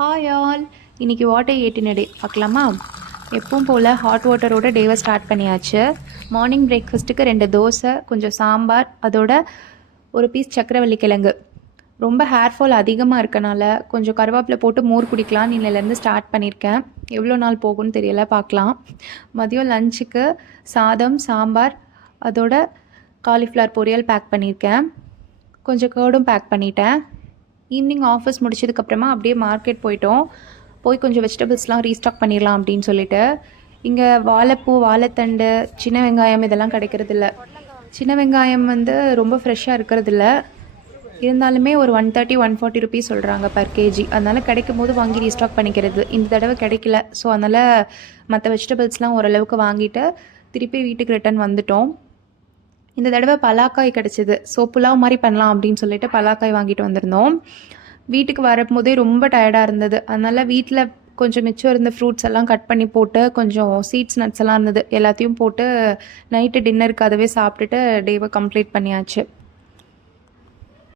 Hi all. இன்னைக்கு what I ate இன் அ டே பார்க்கலாமா? எப்பவும் போல் ஹாட் வாட்டரோட டேவை ஸ்டார்ட் பண்ணியாச்சு. மார்னிங் பிரேக்ஃபாஸ்ட்டுக்கு 2 தோசை, கொஞ்சம் சாம்பார், அதோட ஒரு பீஸ் சக்கரவள்ளி கிழங்கு. ரொம்ப ஹேர் ஃபால் அதிகமாக இருக்கனால கொஞ்சம் கருவேப்பிலை போட்டு மோர் குடிக்கலான்னு இன்னிலேருந்து ஸ்டார்ட் பண்ணியிருக்கேன். எவ்வளோ நாள் போகும்னு தெரியல, பார்க்கலாம். மதியம் லஞ்சுக்கு சாதம், சாம்பார், அதோட காலிஃப்ளவர் பொரியல் பேக் பண்ணியிருக்கேன். கொஞ்சம் கேர்டும் பேக் பண்ணிட்டேன். ஈவினிங் ஆஃபீஸ் முடிச்சதுக்கப்புறமா அப்படியே மார்க்கெட் போயிட்டோம். போய் கொஞ்சம் வெஜிடபிள்ஸ்லாம் ரீஸ்டாக் பண்ணிடலாம் அப்படின்னு சொல்லிட்டு. இங்கே வாழைப்பூ, வாழைத்தண்டு, சின்ன வெங்காயம் இதெல்லாம் கிடைக்கிறதில்ல. சின்ன வெங்காயம் வந்து ரொம்ப ஃப்ரெஷ்ஷாக இருக்கிறதில்ல. இருந்தாலுமே ஒரு 130 140 ருபீஸ் சொல்கிறாங்க பர் கேஜி. அதனால் கிடைக்கும் போது வாங்கி ரீஸ்டாக் பண்ணிக்கிறது. இந்த தடவை கிடைக்கல. ஸோ அதனால் மற்ற வெஜிடபிள்ஸ்லாம் ஓரளவுக்கு வாங்கிட்டு திருப்பி வீட்டுக்கு ரிட்டர்ன் வந்துட்டோம். இந்த தடவை பலாக்காய் கிடச்சிது. ஸோ புலாவ் மாதிரி பண்ணலாம் அப்படின்னு சொல்லிட்டு பலாக்காய் வாங்கிட்டு வந்திருந்தோம். வீட்டுக்கு வரும்போதே ரொம்ப டயர்டாக இருந்தது. அதனால் வீட்டில் கொஞ்சம் மிச்சம் இருந்த ஃப்ரூட்ஸ் எல்லாம் கட் பண்ணி போட்டு, கொஞ்சம் சீட்ஸ் நட்ஸ் எல்லாம் இருந்தது, எல்லாத்தையும் போட்டு நைட்டு டின்னருக்கு அதுவே சாப்பிட்டுட்டு டேவை கம்ப்ளீட் பண்ணியாச்சு.